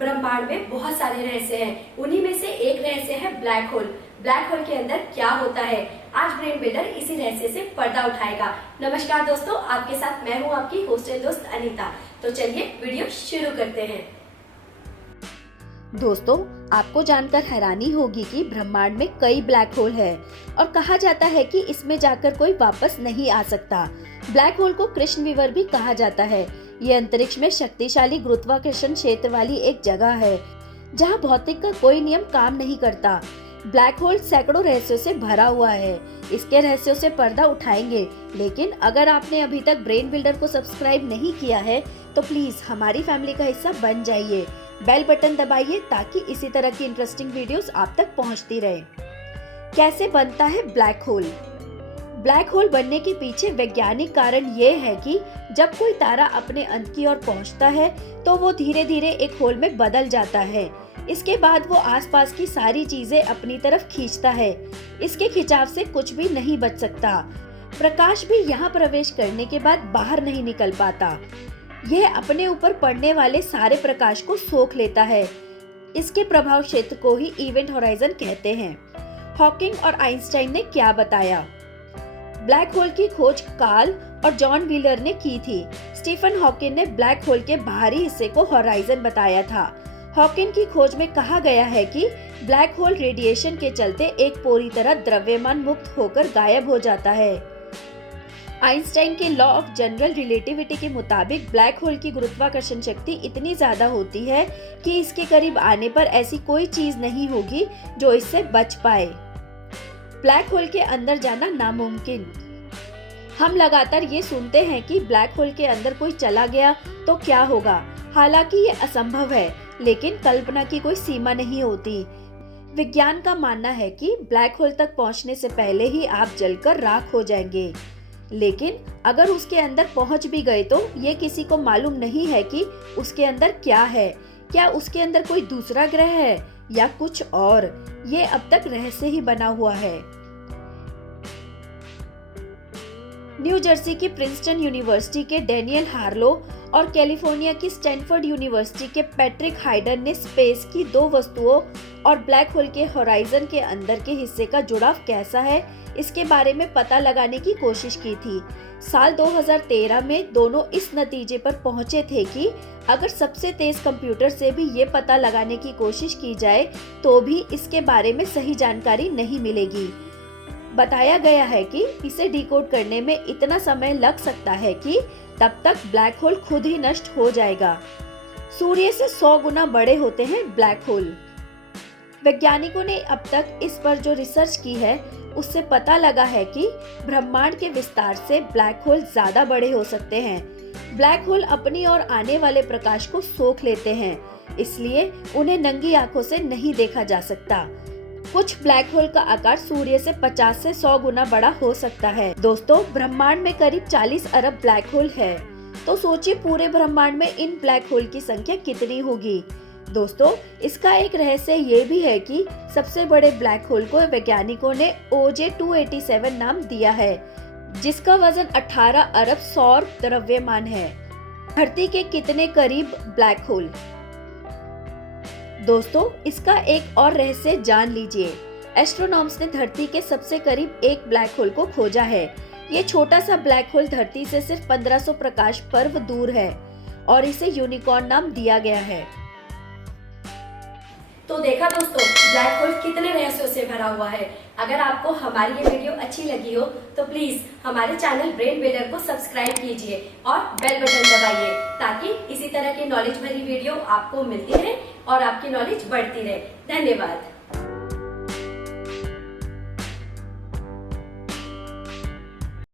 ब्रह्मांड में बहुत सारे रहस्य हैं, उन्हीं में से एक रहस्य है ब्लैक होल। ब्लैक होल के अंदर क्या होता है, आज ब्रेन बिल्डर इसी रहस्य से पर्दा उठाएगा। नमस्कार दोस्तों, आपके साथ मैं हूं आपकी हॉस्टल दोस्त अनीता। तो चलिए वीडियो शुरू करते हैं। दोस्तों, आपको जानकर हैरानी होगी कि ब्रह्मांड में कई ब्लैक होल है और कहा जाता है कि इसमें जाकर कोई वापस नहीं आ सकता। ब्लैक होल को कृष्ण विवर भी कहा जाता है। ये अंतरिक्ष में शक्तिशाली गुरुत्वाकर्षण क्षेत्र वाली एक जगह है जहां भौतिक का कोई नियम काम नहीं करता। ब्लैक होल सैकड़ों रहस्यों से भरा हुआ है। इसके रहस्यों से पर्दा उठाएंगे, लेकिन अगर आपने अभी तक ब्रेन बिल्डर को सब्सक्राइब नहीं किया है तो प्लीज हमारी फैमिली का हिस्सा बन जाइए। बेल बटन दबाइए ताकि इसी तरह की इंटरेस्टिंग वीडियोस आप तक पहुंचती रहे। कैसे बनता है ब्लैक होल? ब्लैक होल बनने के पीछे वैज्ञानिक कारण ये है कि जब कोई तारा अपने अंत की ओर पहुंचता है तो वो धीरे धीरे एक होल में बदल जाता है। इसके बाद वो आसपास की सारी चीजें अपनी तरफ खींचता है। इसके खिंचाव से कुछ भी नहीं बच सकता। प्रकाश भी यहाँ प्रवेश करने के बाद बाहर नहीं निकल पाता। यह अपने ऊपर पड़ने वाले सारे प्रकाश को सोख लेता है। इसके प्रभाव क्षेत्र को ही इवेंट होराइजन कहते हैं। हॉकिंग और आइंस्टाइन ने क्या बताया? ब्लैक होल की खोज कार्ल और जॉन व्हीलर ने की थी। स्टीफन हॉकिंग ने ब्लैक होल के बाहरी हिस्से को होराइजन बताया था। हॉकिंग की खोज में कहा गया है कि ब्लैक होल रेडिएशन के चलते एक पूरी तरह द्रव्यमान मुक्त होकर गायब हो जाता है। आइंस्टाइन के लॉ ऑफ जनरल रिलेटिविटी के मुताबिक ब्लैक होल की गुरुत्वाकर्षण शक्ति इतनी ज्यादा होती है कि इसके करीब आने पर ऐसी कोई चीज नहीं होगी जो इससे बच पाए। ब्लैक होल के अंदर जाना नामुमकिन। हम लगातार ये सुनते हैं कि ब्लैक होल के अंदर कोई चला गया तो क्या होगा। हालांकि ये असंभव है, लेकिन कल्पना की कोई सीमा नहीं होती। विज्ञान का मानना है कि ब्लैक होल तक पहुंचने से पहले ही आप जलकर राख हो जाएंगे। लेकिन अगर उसके अंदर पहुंच भी गए तो ये किसी को मालूम नहीं है कि उसके अंदर क्या है। क्या उसके अंदर कोई दूसरा ग्रह है या कुछ और? ये अब तक रहस्य ही बना हुआ है। न्यू जर्सी की प्रिंसटन यूनिवर्सिटी के डेनियल हार्लो और कैलिफोर्निया की स्टैनफोर्ड यूनिवर्सिटी के पैट्रिक हाइडन ने स्पेस की दो वस्तुओं और ब्लैक होल के होराइजन के अंदर के हिस्से का जुड़ाव कैसा है, इसके बारे में पता लगाने की कोशिश की थी। साल 2013 में दोनों इस नतीजे पर पहुंचे थे कि अगर सबसे तेज कंप्यूटर से भी ये पता लगाने की कोशिश की जाए तो भी इसके बारे में सही जानकारी नहीं मिलेगी। बताया गया है कि इसे डिकोड करने में इतना समय लग सकता है कि तब तक ब्लैक होल खुद ही नष्ट हो जाएगा। सूर्य से 100 गुना बड़े होते हैं ब्लैक होल। वैज्ञानिकों ने अब तक इस पर जो रिसर्च की है उससे पता लगा है कि ब्रह्मांड के विस्तार से ब्लैक होल ज्यादा बड़े हो सकते हैं। ब्लैक होल अपनी ओर आने वाले प्रकाश को सोख लेते हैं, इसलिए उन्हें नंगी आंखों से नहीं देखा जा सकता। कुछ ब्लैक होल का आकार सूर्य से 50 से 100 गुना बड़ा हो सकता है। दोस्तों, ब्रह्मांड में करीब 40 अरब ब्लैक होल है, तो सोचिए पूरे ब्रह्मांड में इन ब्लैक होल की संख्या कितनी होगी। दोस्तों, इसका एक रहस्य ये भी है कि सबसे बड़े ब्लैक होल को वैज्ञानिकों ने OJ-287 नाम दिया है, जिसका वजन 18 अरब सौर द्रव्यमान है। धरती के कितने करीब ब्लैक होल? दोस्तों, इसका एक और रहस्य जान लीजिए। एस्ट्रोनॉम्स ने धरती के सबसे करीब एक ब्लैक होल को खोजा है। ये छोटा सा ब्लैक होल धरती से सिर्फ 1500 प्रकाश पर्व दूर है और इसे यूनिकॉर्न नाम दिया गया है। तो देखा दोस्तों, ब्लैक होल कितने रहस्यों से भरा हुआ है। अगर आपको हमारी ये वीडियो अच्छी लगी हो तो प्लीज हमारे चैनल ब्रेन बिल्डर को सब्सक्राइब कीजिए और बेल बटन दबाइए ताकि इसी तरह की नॉलेज भरी वीडियो आपको मिलती रहे और आपकी नॉलेज बढ़ती रहे। धन्यवाद।